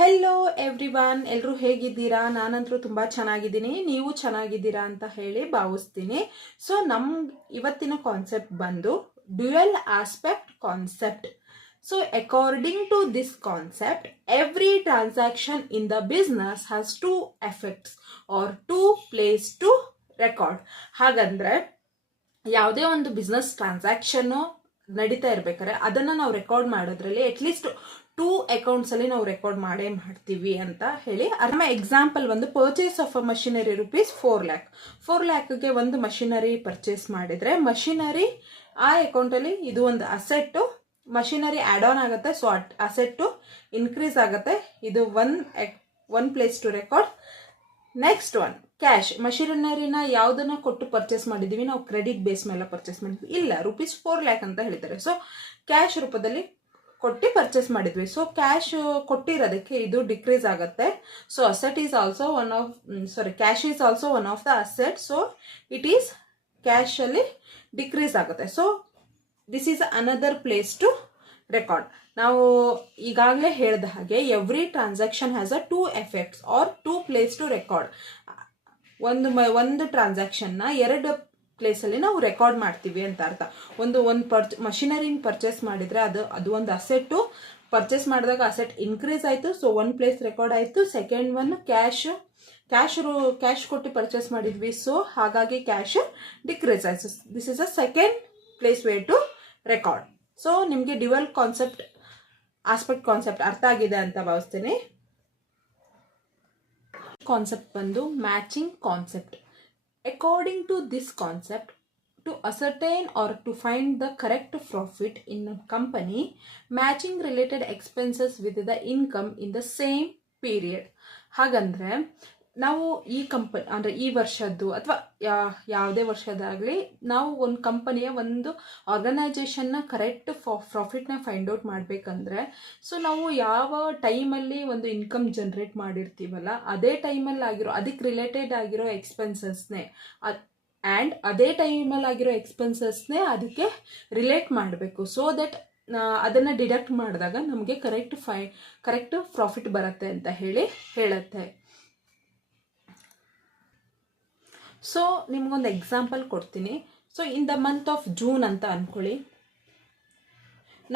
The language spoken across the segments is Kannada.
ಹೆಲೋ ಎವ್ರಿವನ್, ಎಲ್ಲರೂ ಹೇಗಿದ್ದೀರಾ? ನಾನಂತರೂ ತುಂಬ ಚೆನ್ನಾಗಿದ್ದೀನಿ, ನೀವು ಚೆನ್ನಾಗಿದ್ದೀರಾ ಅಂತ ಹೇಳಿ ಭಾವಿಸ್ತೀನಿ. ಸೊ ಇವತ್ತಿನ ಕಾನ್ಸೆಪ್ಟ್ ಬಂದು dual aspect concept. So according to this concept, every transaction in the business has two effects or two place to record. ಹಾಗಂದ್ರೆ ಯಾವುದೇ ಒಂದು ಬಿಸ್ನೆಸ್ ಟ್ರಾನ್ಸಾಕ್ಷನ್ನು ನಡೀತಾ ಇರ್ಬೇಕಾದ್ರೆ ಅದನ್ನು ನಾವು ರೆಕಾರ್ಡ್ ಮಾಡೋದ್ರಲ್ಲಿ ಅಟ್ಲೀಸ್ಟ್ 2 ಅಕೌಂಟ್ಸ್ ಅಲ್ಲಿ ನಾವು ರೆಕಾರ್ಡ್ ಮಾಡ್ತೀವಿ ಅಂತ ಹೇಳಿ. ನಮ್ಮ ಎಕ್ಸಾಂಪಲ್ ಒಂದು purchase of a machinery rupees 4 ಲ್ಯಾಕ್ಗೆ ಒಂದು ಮಷಿನರಿ ಪರ್ಚೇಸ್ ಮಾಡಿದ್ರೆ ಮಷಿನರಿ ಆ ಅಕೌಂಟ್ ಅಲ್ಲಿ ಇದು ಒಂದು ಅಸೆಟ್, ಮಷಿನರಿ ಆಡ್ ಆನ್ ಆಗುತ್ತೆ. ಸೊ ಅಸೆಟ್ ಇನ್ಕ್ರೀಸ್ ಆಗುತ್ತೆ. ಇದು one place to record. Next one cash. ಮಷಿನರಿನ ಯಾವುದನ್ನ ಕೊಟ್ಟು ಪರ್ಚೇಸ್ ಮಾಡಿದೀವಿ, ನಾವು ಕ್ರೆಡಿಟ್ ಬೇಸ್ ಮೇಲೆ ಪರ್ಚೇಸ್ ಮಾಡಿದ್ವಿ, ಇಲ್ಲ ರುಪೀಸ್ 4 ಲ್ಯಾಕ್ ಅಂತ ಹೇಳ್ತಾರೆ. ಸೊ ಕ್ಯಾಶ್ ರೂಪದಲ್ಲಿ ಕೊಟ್ಟು ಪರ್ಚೇಸ್ ಮಾಡಿದ್ವಿ. ಸೊ ಕ್ಯಾಶ್ ಕೊಟ್ಟಿರೋದಕ್ಕೆ ಇದು ಡಿಕ್ರೀಸ್ ಆಗುತ್ತೆ. So asset is also cash is also one of the asset. So it is cash ಅಲ್ಲಿ ಡಿಕ್ರೀಸ್ ಆಗುತ್ತೆ. So this is another place to record. ನಾವು ಈಗಾಗಲೇ ಹೇಳಿದ ಹಾಗೆ every transaction has a 2 effects or 2 place to record. ಒಂದು ಟ್ರಾನ್ಸಾಕ್ಷನ್ನ 2 ಪ್ಲೇಸಲ್ಲಿ ನಾವು ರೆಕಾರ್ಡ್ ಮಾಡ್ತೀವಿ ಅಂತ ಅರ್ಥ. ಒಂದು ಮಷಿನರಿನ ಪರ್ಚೇಸ್ ಮಾಡಿದ್ರೆ ಅದು ಒಂದು ಅಸೆಟ್ಟು. ಪರ್ಚೇಸ್ ಮಾಡಿದಾಗ ಅಸೆಟ್ ಇನ್ಕ್ರೀಸ್ ಆಯಿತು, ಸೊ 1 ಪ್ಲೇಸ್ ರೆಕಾರ್ಡ್ ಆಯಿತು. ಸೆಕೆಂಡ್ ಒನ್ ಕ್ಯಾಶ್ ಕೊಟ್ಟು ಪರ್ಚೇಸ್ ಮಾಡಿದ್ವಿ, ಸೊ ಹಾಗಾಗಿ ಕ್ಯಾಶ್ ಡಿಕ್ರೀಸ್ ಆಯಿತು. This is a second place way to record. So ನಿಮಗೆ ಡ್ಯುಯಲ್ ಆಸ್ಪೆಕ್ಟ್ ಕಾನ್ಸೆಪ್ಟ್ ಅರ್ಥ ಆಗಿದೆ ಅಂತ ಭಾವಿಸ್ತೀನಿ. ಕಾನ್ಸೆಪ್ಟ್ ಬಂದು matching concept. According to this concept, to ascertain or to find the correct profit in a company, matching related expenses with the income in the same period. ಹಾಗಂದ್ರೆ ನಾವು ಈ ವರ್ಷದ್ದು ಅಥವಾ ಯಾವುದೇ ವರ್ಷದಾಗಲಿ ನಾವು ಒಂದು ಕಂಪನಿಯ ಒಂದು ಆರ್ಗನೈಸೇಷನ್ನ ಕರೆಕ್ಟ್ ಪ್ರಾಫಿಟ್ನ ಫೈಂಡ್ ಔಟ್ ಮಾಡಬೇಕಂದ್ರೆ, ಸೊ ನಾವು ಯಾವ ಟೈಮಲ್ಲಿ ಒಂದು ಇನ್ಕಮ್ ಜನರೇಟ್ ಮಾಡಿರ್ತೀವಲ್ಲ ಅದೇ ಟೈಮಲ್ಲಿ ಅದಕ್ಕೆ ರಿಲೇಟೆಡ್ ಆಗಿರೋ ಎಕ್ಸ್ಪೆನ್ಸಸ್ನೇ ಆ್ಯಂಡ್ ಅದೇ ಟೈಮಲ್ಲಿ ಆಗಿರೋ ಎಕ್ಸ್ಪೆನ್ಸಸ್ನೇ ಅದಕ್ಕೆ ರಿಲೇಟ್ ಮಾಡಬೇಕು. ಸೊ ದಟ್ ಅದನ್ನು ಡಿಡಕ್ಟ್ ಮಾಡಿದಾಗ ನಮಗೆ ಕರೆಕ್ಟ್ ಪ್ರಾಫಿಟ್ ಬರುತ್ತೆ ಅಂತ ಹೇಳುತ್ತೆ. ಸೊ ನಿಮ್ಗೊಂದು ಎಕ್ಸಾಂಪಲ್ ಕೊಡ್ತೀನಿ. So in the month of June ಅಂತ ಅಂದ್ಕೊಳ್ಳಿ,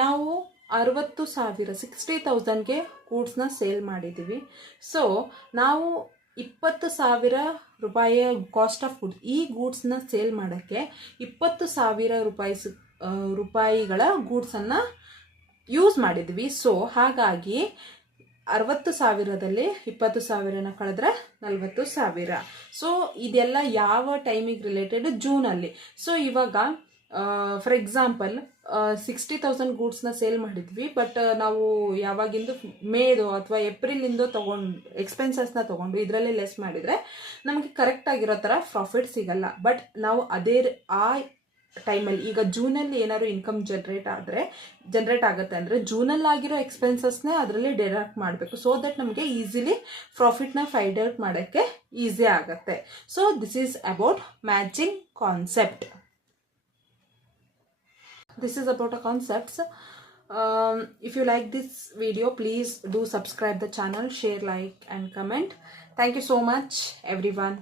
ನಾವು 60,000ಗೆ ಗೂಡ್ಸ್ನ ಸೇಲ್ ಮಾಡಿದ್ದೀವಿ. ಸೊ ನಾವು 20,000 ರೂಪಾಯಿಯ ಕಾಸ್ಟ್ ಆಫ್ ಗೂಡ್ಸ್, ಈ ಗೂಡ್ಸ್ನ ಸೇಲ್ ಮಾಡೋಕ್ಕೆ 20,000 ರೂಪಾಯಿಗಳ ಗೂಡ್ಸನ್ನು ಯೂಸ್ ಮಾಡಿದ್ವಿ. ಸೊ ಹಾಗಾಗಿ 60,000ದಲ್ಲಿ 20,000ನ ಕಳೆದ್ರೆ 40,000. ಸೊ ಇದೆಲ್ಲ ಯಾವ ಟೈಮಿಗೆ ರಿಲೇಟೆಡ್? ಜೂನಲ್ಲಿ. ಸೊ ಇವಾಗ ಫಾರ್ ಎಕ್ಸಾಂಪಲ್ 60,000 ಗೂಡ್ಸ್ನ ಸೇಲ್ ಮಾಡಿದ್ವಿ, ಬಟ್ ನಾವು ಯಾವಾಗಿಂದು ಮೇದು ಅಥವಾ ಏಪ್ರಿಲಿಂದು ಎಕ್ಸ್ಪೆನ್ಸಸ್ನ ತೊಗೊಂಡು ಇದರಲ್ಲೇ ಲೆಸ್ ಮಾಡಿದರೆ ನಮಗೆ ಕರೆಕ್ಟ್ ಆಗಿರೋ ಥರ ಪ್ರಾಫಿಟ್ ಸಿಗಲ್ಲ. ಬಟ್ ನಾವು ಆ ಟೈಮಲ್ಲಿ ಈಗ ಜೂನಲ್ಲಿ ಏನಾದ್ರು ಇನ್ಕಮ್ ಜನರೇಟ್ ಆಗುತ್ತೆ ಅಂದರೆ ಜೂನಲ್ಲಿ ಆಗಿರೋ ಎಕ್ಸ್ಪೆನ್ಸಸ್ನೇ ಅದರಲ್ಲಿ ಡಿಡಕ್ಟ್ ಮಾಡಬೇಕು. ಸೊ ದಟ್ ನಮಗೆ ಈಸಿಲಿ ಪ್ರಾಫಿಟ್ನ ಫೈಂಡ್ ಔಟ್ ಮಾಡೋಕ್ಕೆ ಈಸಿ ಆಗುತ್ತೆ. So this is about matching concept. This is about a concepts. If you like this video, please do subscribe the channel, share, like and comment. Thank you so much everyone.